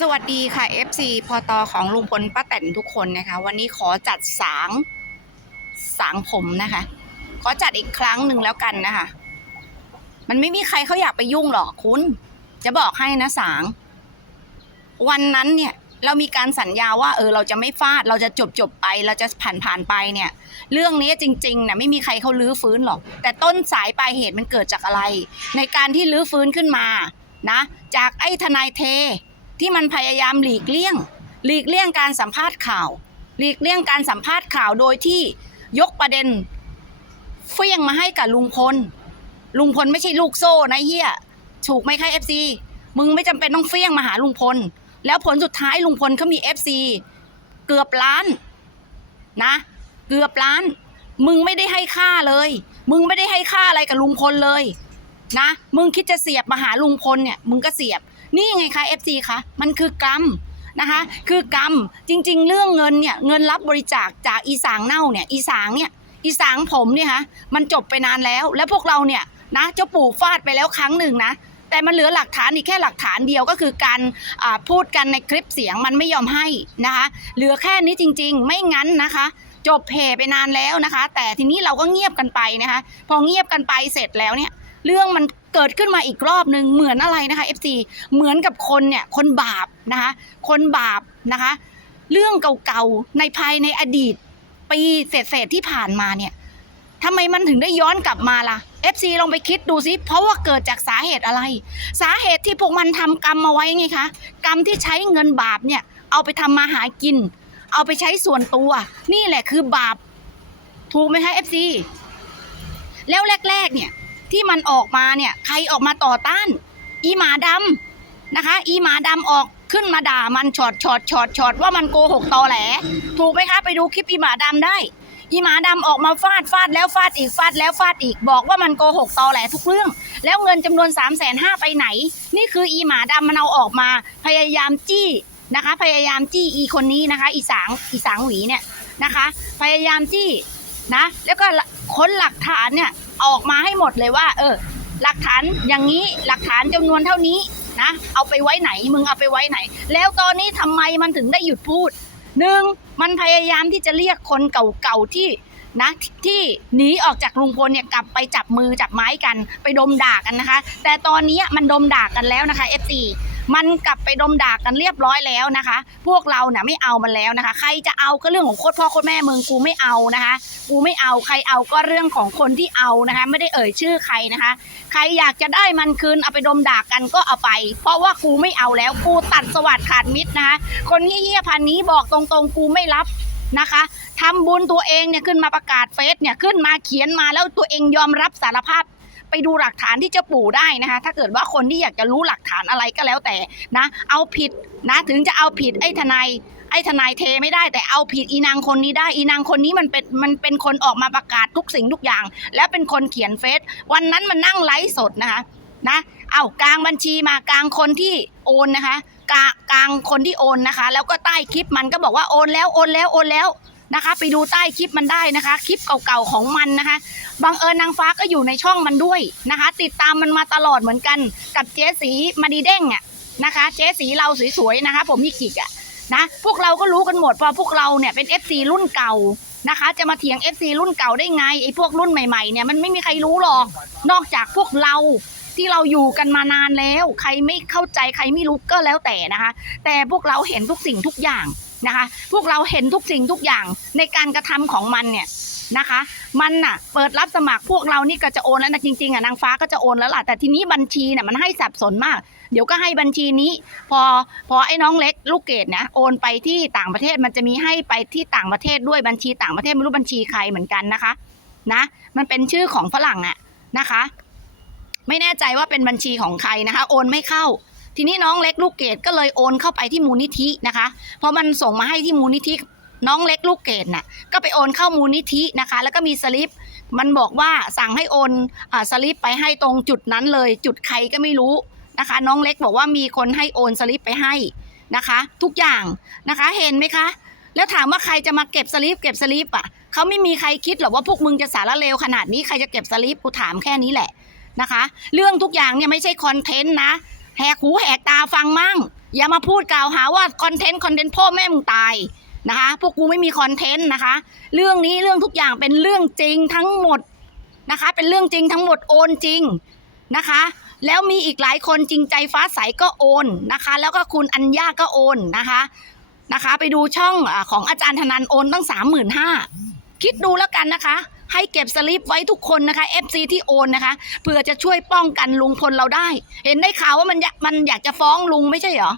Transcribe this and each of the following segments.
สวัสดีค่ะ FC พอตอของลุงพลป้าแตนทุกคนนะคะ วันนี้ขอจัดสางสางผมนะคะ ขอจัดอีกครั้งหนึ่งแล้วกันนะคะ มันไม่มีใครเขาอยากไปยุ่งหรอกคุณ จะบอกให้นะสาง วันนั้นเนี่ย เรามีการสัญญาว่า เออเราจะไม่ฟาด เราจะจบจบไป เราจะผ่านผ่านไปเนี่ย เรื่องนี้จริงๆนะไม่มีใครเขาลื้อฟื้นหรอก แต่ต้นสายปลายเหตุมันเกิดจากอะไร ในการที่ลื้อฟื้นขึ้นมานะ จากไอ้ทนายเท ที่มันพยายามหลีกเลี่ยง หลีกเลี่ยงการสัมภาษณ์ข่าว หลีกเลี่ยงการสัมภาษณ์ข่าวโดยที่ยกประเด็นเฟี้ยงมาให้กับลุงพล ลุงพลไม่ใช่ลูกโซ่นะเฮียถูกไหมคะเอฟซีมึงไม่จำเป็นต้องเฟี้ยงมาหาลุงพล แล้วผลสุดท้ายลุงพลเขามีเอฟซีเกือบล้าน นะ เกือบล้าน มึงไม่ได้ให้ค่าเลย มึงไม่ได้ให้ค่าอะไรกับลุงพลเลย นะ มึงคิดจะเสียบมาหาลุงพลเนี่ย มึงก็เสียบ นี่ไงคะ FC คะมันคือกรรมนะคะ คือกรรมจริงๆ เรื่องเงินเนี่ยเงินรับบริจาคจากอีสางเน่าเนี่ยอีสางเนี่ยอีสางผมเนี่ยฮะมันจบไปนานแล้ว แล้วพวกเราเนี่ยนะเจ้าปู่ฟาดไปแล้วครั้งหนึ่งนะแต่มันเหลือหลักฐานอีกแค่หลักฐานเดียวก็คือการพูดกันในคลิปเสียงมันไม่ยอมให้นะคะเหลือแค่นี้จริง ๆ ไม่งั้นนะคะจบเพไปนานแล้วนะคะ แต่ทีนี้เราก็เงียบกันไปนะคะ พอเงียบกันไปเสร็จแล้วเนี่ย เรื่องมันเกิดขึ้นมาอีกรอบหนึ่งเหมือนอะไรนะคะ FC เหมือนกับคนเนี่ยคนบาปนะคะ คนบาปนะคะ เรื่องเก่าๆในภายในอดีตปีเศษๆที่ผ่านมาเนี่ยทำไมมันถึงได้ย้อนกลับมาล่ะ FC ลองไปคิดดูสิเพราะว่าเกิดจากสาเหตุอะไร สาเหตุที่พวกมันทำกรรมมาไว้ไงคะกรรมที่ใช้เงินบาปเนี่ย เอาไปทำมาหากิน เอาไปใช้ส่วนตัว นี่แหละคือบาป ถูกไหมคะ FC แล้วแรก ๆ เนี่ย ที่มันออกมาเนี่ยใครออกมาต่อต้าน อีหมาดำนะคะ อีหมาดำออกขึ้นมาด่ามันช็อตช็อตช็อตช็อตว่ามันโกหกตอแหล ถูกไหมคะไปดูคลิปอีหมาดำได้ อีหมาดำออกมาฟาดฟาดแล้วฟาดอีกฟาดแล้วฟาดอีกบอกว่ามันโกหกตอแหลทุกเรื่อง แล้วเงินจำนวน3ามแสนห้าไปไหน นี่คืออีหมาดำมันเอาออกมาพยายามจี้นะคะ พยายามจี้อีคนนี้นะคะ อีสางอีสางหวีเนี่ยนะคะ พยายามจี้นะ แล้วก็ค้นหลักฐานเนี่ย ออกมาให้หมดเลยว่า เออ หลักฐานอย่างนี้หลักฐานจำนวนเท่านี้นะ เอาไปไว้ไหนมึงเอาไปไว้ไหน แล้วตอนนี้ทำไมมันถึงได้หยุดพูดหนึ่งมันพยายามที่จะเรียกคนเก่าๆที่นะที่หนีออกจากลุงพลเนี่ยกลับไปจับมือจับไม้กัน ไปดมด่ากันนะคะ แต่ตอนนี้มันดมด่ากันแล้วนะคะ FC มันกลับไปดมด่ากันเรียบร้อยแล้วนะคะ พวกเราเนี่ยไม่เอามันแล้วนะคะ ใครจะเอาก็เรื่องของโคตรพ่อโคตรแม่มึงกูไม่เอานะคะ กูไม่เอาใครเอาก็เรื่องของคนที่เอานะคะ ไม่ได้เอ่ยชื่อใครนะคะ ใครอยากจะได้มันคืนเอาไปดมด่ากันก็เอาไป เพราะว่ากูไม่เอาแล้วกูตัดสวัสดิ์ขาดมิตรนะคะ คนเฮี้ยพันนี้บอกตรงๆ กูไม่รับนะคะทำบุญตัวเองเนี่ยขึ้นมาประกาศเฟซเนี่ยขึ้นมาเขียนมาแล้วตัวเองยอมรับสารภาพ ไปดูหลักฐานที่เจะปู่ได้นะคะ ถ้าเกิดว่าคนที่อยากจะรู้หลักฐานอะไรก็แล้วแต่นะ เอาผิดนะ ถึงจะเอาผิดไอ้ทนายไอ้ทนายเทไม่ได้แต่เอาผิดอีนางคนนี้ได้อีนางคนนี้มันเป็นมันเป็นคนออกมาประกาศทุกสิ่งทุกอย่าง แล้วเป็นคนเขียนเฟซวันนั้นมันนั่งไลฟ์สดนะคะนะเอากลางบัญชีมากลางคนที่โอนนะคะกางกลางคนที่โอนนะคะ แล้วก็ใต้คลิปมันก็บอกว่าโอนแล้วโอนแล้วโอนแล้ว นะคะ ไปดูใต้คลิปมันได้นะคะ คลิปเก่าๆของมันนะคะบังเอิญนางฟ้าก็อยู่ในช่องมันด้วยนะคะ ติดตามมันมาตลอดเหมือนกัน กับเจ๊สีมาดีเด้งอะนะคะ เจ๊สีเราสวยๆนะคะ ผมมีกิกอะนะพวกเราก็รู้กันหมดเพราะพวกเราเนี่ยเป็น FC รุ่นเก่านะคะ จะมาเถียง FC รุ่นเก่าได้ไงไอ้พวกรุ่นใหม่ๆเนี่ยมันไม่มีใครรู้หรอก นอกจากพวกเราที่เราอยู่กันมานานแล้ว ใครไม่เข้าใจใครไม่รู้ก็แล้วแต่นะคะ แต่พวกเราเห็นทุกสิ่งทุกอย่าง นะคะ พวกเราเห็นทุกสิ่งทุกอย่างในการกระทำของมันเนี่ยนะคะ มันน่ะ เปิดรับสมัครพวกเรานี่ก็จะโอนแล้วนะจริงๆอะนางฟ้าก็จะโอนแล้วล่ะแต่ทีนี้บัญชีเนี่ยมันให้สับสนมาก เดี๋ยวก็ให้บัญชีนี้ พอพอไอ้น้องเล็กลูกเกดนะโอนไปที่ต่างประเทศมันจะมีให้ไปที่ต่างประเทศด้วยบัญชีต่างประเทศไม่รู้บัญชีใครเหมือนกันนะคะนะมันเป็นชื่อของฝรั่งอะนะคะ ไม่แน่ใจว่าเป็นบัญชีของใครนะคะ โอนไม่เข้า ทีนี้น้องเล็กลูกเกดก็เลยโอนเข้าไปที่มูลนิธินะคะพอมันส่งมาให้ที่มูลนิธิน้องเล็กลูกเกดน่ะก็ไปโอนเข้ามูลนิธินะคะ แล้วก็มีสลิปมันบอกว่าสั่งให้โอนอสลิปไปให้ตรงจุดนั้นเลย จุดใครก็ไม่รู้นะคะ น้องเล็กบอกว่ามีคนให้โอนสลิปไปให้นะคะ ทุกอย่างนะคะเห็นไหมคะ แล้วถามว่าใครจะมาเก็บสลิปเก็บสลิปอะเขาไม่มีใครคิดหรอกว่าพวกมึงจะสารเลวขนาดนี้ใครจะเก็บสลิปกูถามแค่นี้แหละนะคะ เรื่องทุกอย่างเนี่ยไม่ใช่คอนเทนต์นะ แหกหูแหกตาฟังมั่ง อย่ามาพูดกล่าวหาว่าคอนเทนต์คอนเทนต์พ่อแม่มึงตายนะคะพวกกูไม่มีคอนเทนต์นะคะ เรื่องนี้เรื่องทุกอย่างเป็นเรื่องจริงทั้งหมดนะคะ เป็นเรื่องจริงทั้งหมดโอนจริงนะคะ แล้วมีอีกหลายคนจริงใจฟ้าใสก็โอนนะคะ แล้วก็คุณอัญญาก็โอนนะคะนะคะ ไปดูช่องของอาจารย์ธนันโอนตั้งสามหมื่นห้าคิดดูแล้วกันนะคะ ให้เก็บสลิปไว้ทุกคนนะคะ FC ที่โอนนะคะเพื่อจะช่วยป้องกันลุงพลเราได้ เห็นได้ข่าวว่ามันมันอยากจะฟ้องลุงไม่ใช่เหรอ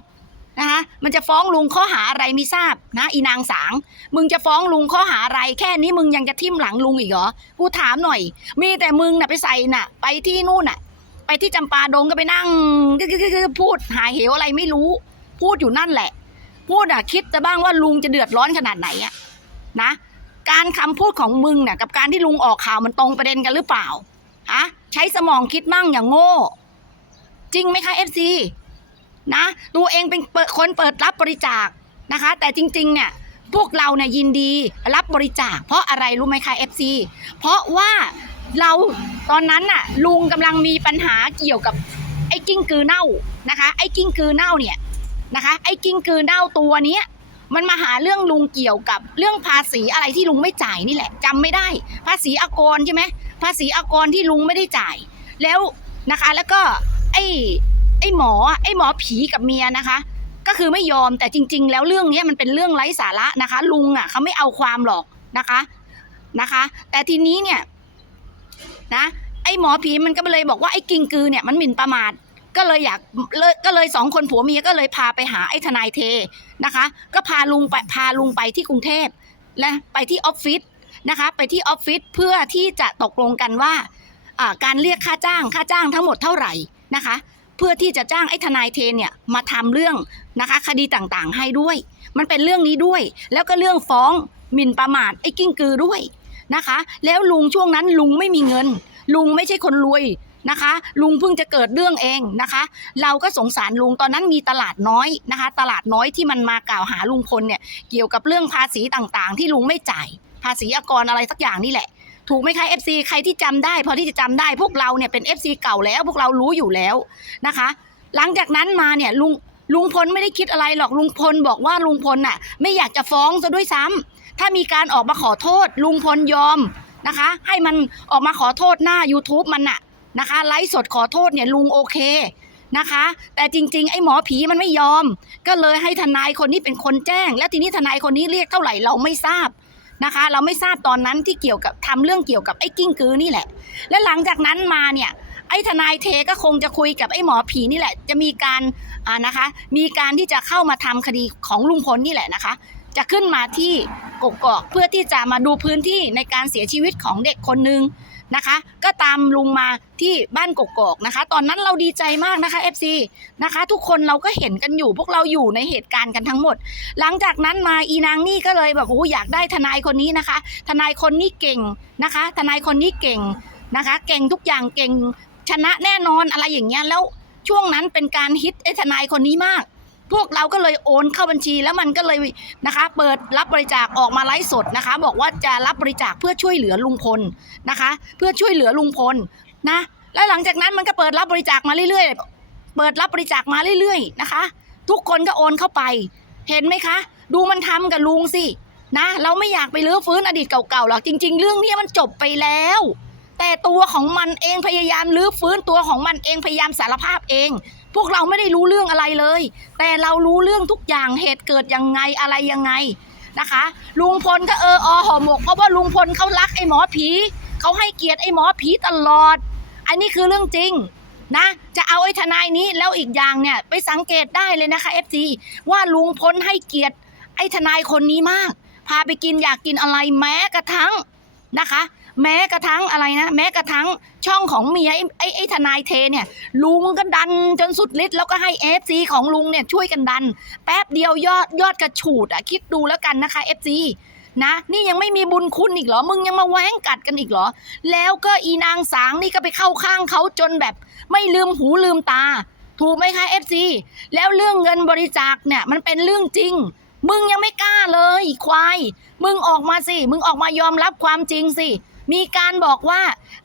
นะคะมันจะฟ้องลุงข้อหาอะไรไม่ทราบนะอีนางสาง มึงจะฟ้องลุงข้อหาอะไร แค่นี้มึงยังจะทิ่มหลังลุงอีกเหรอกูถามหน่อย มีแต่มึงน่ะไปใส่น่ะ ไปที่นู่นน่ะ ไปที่จำปาดงก็ไปนั่งกึกๆๆๆพูดหายเหวอะไรไม่รู้ พูดอยู่นั่นแหละ พูดอะคิดแต่บ้างว่าลุงจะเดือดร้อนขนาดไหนอะนะ การคำพูดของมึงเนี่ยกับการที่ลุงออกข่าวมันตรงประเด็นกันหรือเปล่าฮะใช้สมองคิดมั่งอย่างโง่ จริงไหมคะเอฟซีนะตัวเองเป็นเปิดคนเปิดรับบริจาคนะคะ แต่จริง ๆ เนี่ยพวกเราเนี่ยยินดีรับบริจาค เพราะอะไรรู้ไหมคะเอฟซีเพราะว่าเราตอนนั้นน่ะลุงกำลังมีปัญหาเกี่ยวกับไอ้กิ้งกือเน่านะคะ ไอ้กิ้งกือเน่าเนี่ยนะคะ ไอ้กิ้งกือเน่าตัวเนี้ย มันมาหาเรื่องลุงเกี่ยวกับเรื่องภาษีอะไรที่ลุงไม่จ่ายนี่แหละจำไม่ได้ ภาษีอากรใช่ไหมภาษีอากรที่ลุงไม่ได้จ่าย แล้วนะคะ แล้วก็ไอ้ไอ้หมอไอ้หมอผีกับเมียนะคะ ก็คือไม่ยอมแต่จริง ๆ แล้วเรื่องนี้มันเป็นเรื่องไร้สาระนะคะ ลุงอะเขาไม่เอาความหรอกนะคะนะคะ แต่ทีนี้เนี่ยนะไอ้หมอผีมันก็เลยบอกว่าไอ้กิงกือเนี่ยมันหมิ่นประมาท ก็เลยอยากเลยก็เลยสองคนผัวเมียก็เลยพาไปหาไอ้ทนายเทนะคะ ก็พาลุงไปพาลุงไปที่กรุงเทพและไปที่ออฟฟิศนะคะ ไปที่ออฟฟิศเพื่อที่จะตกลงกันว่าการเรียกค่าจ้างค่าจ้างทั้งหมดเท่าไหร่นะคะ เพื่อที่จะจ้างไอ้ทนายเทนเนี่ยมาทำเรื่องนะคะคดีต่างๆให้ด้วย มันเป็นเรื่องนี้ด้วย แล้วก็เรื่องฟ้องหมิ่นประมาทไอ้กิ้งกือด้วยนะคะ แล้วลุงช่วงนั้นลุงไม่มีเงิน ลุงไม่ใช่คนรวย นะคะ ลุงเพิ่งจะเกิดเรื่องเองนะคะ เราก็สงสารลุงตอนนั้นมีตลาดน้อยนะคะ ตลาดน้อยที่มันมากล่าวหาลุงพลเนี่ยเกี่ยวกับเรื่องภาษีต่างๆ ที่ลุงไม่จ่าย ภาษีอากรอะไรสักอย่างนี่แหละ ถูกไหมคะ FC ใครที่จำได้ พอที่จะจำได้พวกเราเนี่ยเป็น FC เก่าแล้วพวกเรารู้อยู่แล้วนะคะ หลังจากนั้นมาเนี่ยลุงลุงพลไม่ได้คิดอะไรหรอกลุงพลบอกว่าลุงพลน่ะ ไม่อยากจะฟ้องซะด้วยซ้ำถ้ามีการออกมาขอโทษ ลุงพลยอมนะคะ ให้มันออกมาขอโทษหน้า YouTube มันน่ะ นะคะไลฟ์สดขอโทษเนี่ยลุงโอเคนะคะ แต่จริง ๆ ไอ้หมอผีมันไม่ยอม ก็เลยให้ทนายคนนี้เป็นคนแจ้ง และทีนี้ทนายคนนี้เรียกเท่าไหร่เราไม่ทราบนะคะ เราไม่ทราบตอนนั้นที่เกี่ยวกับทำเรื่องเกี่ยวกับไอ้กิ้งกือนี่แหละ และหลังจากนั้นมาเนี่ยไอ้ทนายเทก็คงจะคุยกับไอ้หมอผีนี่แหละ จะมีการอ่านะคะ มีการที่จะเข้ามาทำคดีของลุงพลนี่แหละนะคะ จะขึ้นมาที่กกอกเพื่อที่จะมาดูพื้นที่ในการเสียชีวิตของเด็กคนหนึ่ง นะคะ ก็ตามลุงมาที่บ้านกกอกนะคะ ตอนนั้นเราดีใจมากนะคะ FC นะคะ ทุกคนเราก็เห็นกันอยู่ พวกเราอยู่ในเหตุการณ์กันทั้งหมด หลังจากนั้นมาอีนางนี่ก็เลยแบบโอ้อยากได้ทนายคนนี้นะคะ ทนายคนนี้เก่งนะคะ ทนายคนนี้เก่งนะคะ เก่งทุกอย่างเก่งชนะแน่นอนอะไรอย่างเงี้ยแล้วช่วงนั้นเป็นการฮิตไอ้ทนายคนนี้มาก พวกเราก็เลยโอนเข้าบัญชีแล้วมันก็เลยนะคะ เปิดรับบริจาคออกมาไลฟ์สดนะคะ บอกว่าจะรับบริจาคเพื่อช่วยเหลือลุงพลนะคะ เพื่อช่วยเหลือลุงพลนะ แล้วหลังจากนั้นมันก็เปิดรับบริจาคมาเรื่อยๆ เปิดรับบริจาคมาเรื่อยๆนะคะ ทุกคนก็โอนเข้าไป เห็นไหมคะ ดูมันทำกับลุงสินะ เราไม่อยากไปเลื้อฟื้นอดีตเก่าๆหรอกจริง ๆ เรื่องนี้มันจบไปแล้ว แต่ตัวของมันเองพยายามลื้อฟื้นตัวของมันเองพยายามสารภาพเอง พวกเราไม่ได้รู้เรื่องอะไรเลย แต่เรารู้เรื่องทุกอย่างเหตุเกิดยังไงอะไรยังไงนะคะ ลุงพลก็เอออห่อหมกเพราะว่าลุงพลเขารักไอ้หมอผีเขาให้เกียรติไอ้หมอผีตลอด อันนี้คือเรื่องจริงนะจะเอาไอ้ทนายนี้แล้วอีกอย่างเนี่ยไปสังเกตได้เลยนะคะ FG ว่าลุงพลให้เกียรติไอ้ทนายคนนี้มาก พาไปกินอยากกินอะไรแม้กระทั่งนะคะ แม้กระทั่งอะไรนะ แม้กระทั่งช่องของเมียไอ้ไอ้ไอ้ทนายเทเนี่ย ลุงก็ดันจนสุดฤทธิ์แล้วก็ให้เอฟซีของลุงเนี่ยช่วยกันดัน แป๊บเดียวยอดยอดกระฉูดอะคิดดูแล้วกันนะคะเอฟซีนะนี่ยังไม่มีบุญคุณอีกเหรอ มึงยังมาแหว้งกัดกันอีกเหรอ แล้วก็อีนางสางนี่ก็ไปเข้าข้างเขาจนแบบไม่ลืมหูลืมตา ถูกไหมคะเอฟซีแล้วเรื่องเงินบริจาคเนี่ยมันเป็นเรื่องจริง มึงยังไม่กล้าเลยควาย มึงออกมาสิ มึงออกมายอมรับความจริงสิ มีการบอกว่า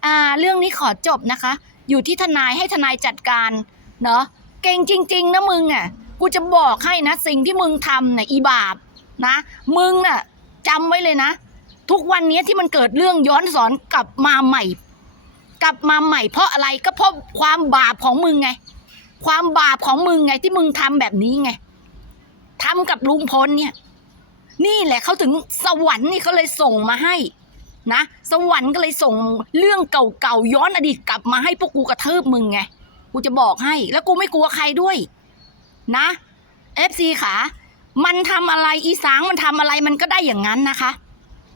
อ่าเรื่องนี้ขอจบนะคะ อยู่ที่ทนายให้ทนายจัดการเนาะเก่งจริง ๆนะมึงอะกูจะบอกให้นะสิ่งที่มึงทำเนี่ยอีบาปนะมึงน่ะจำไว้เลยนะ ทุกวันนี้ที่มันเกิดเรื่องย้อนสอนกลับมาใหม่ กลับมาใหม่ เพราะอะไรก็เพราะความบาปของมึงไง ความบาปของมึงไงที่มึงทำแบบนี้ไงทำกับลุงพลเนี่ย นี่แหละเขาถึงสวรรค์นี่เขาเลยส่งมาให้ นะ สวรรค์ก็เลยส่งเรื่องเก่าๆย้อนอดีตกลับมาให้พวกกูกระทืบมึงไง กูจะบอกให้ แล้วกูไม่กลัวใครด้วย นะเอฟซีขา มันทำอะไรอีสางมันทำอะไรมันก็ได้อย่างนั้นนะคะ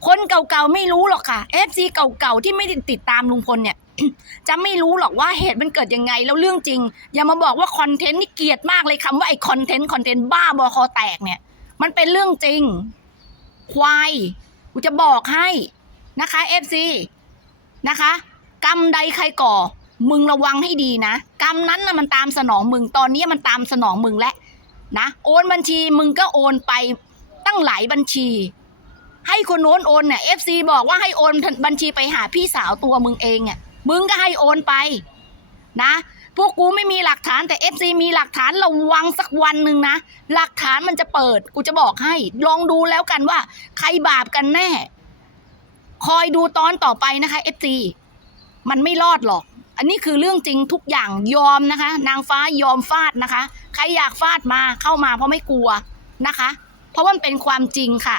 คนเก่าๆไม่รู้หรอกค่ะเอฟซีเก่าๆที่ไม่ติดตามลุงพลเนี่ยจะไม่รู้หรอกว่าเหตุมันเกิดยังไงแล้วเรื่องจริง อย่ามาบอกว่าคอนเทนต์นี่เกลียดมากเลยคำว่าไอ้คอนเทนต์คอนเทนต์บ้าบอคอแตกเนี่ย มันเป็นเรื่องจริง ควายกูจะบอกให้ นะคะเอฟซีนะคะ กรรมใดใครก่อ มึงระวังให้ดีนะ กรรมนั้นนะมันตามสนองมึงตอนนี้มันตามสนองมึงแล้วนะโอนบัญชีมึงก็โอนไปตั้งหลายบัญชี ให้คนโน้นโอนเนี่ยเอฟซีบอกว่าให้โอนบัญชีไปหาพี่สาวตัวมึงเองเนี่ยมึงก็ให้โอนไป นะ พวกกูไม่มีหลักฐานแต่เอฟซีมีหลักฐานระวังสักวันหนึ่งนะ หลักฐานมันจะเปิด กูจะบอกให้ ลองดูแล้วกันว่า ใครบาปกันแน่ คอยดูตอนต่อไปนะคะเอฟซีมันไม่รอดหรอก อันนี้คือเรื่องจริงทุกอย่างยอมนะคะ นางฟ้ายอมฟาดนะคะ ใครอยากฟาดมาเข้ามาเพราะไม่กลัวนะคะ เพราะว่ามันเป็นความจริงค่ะ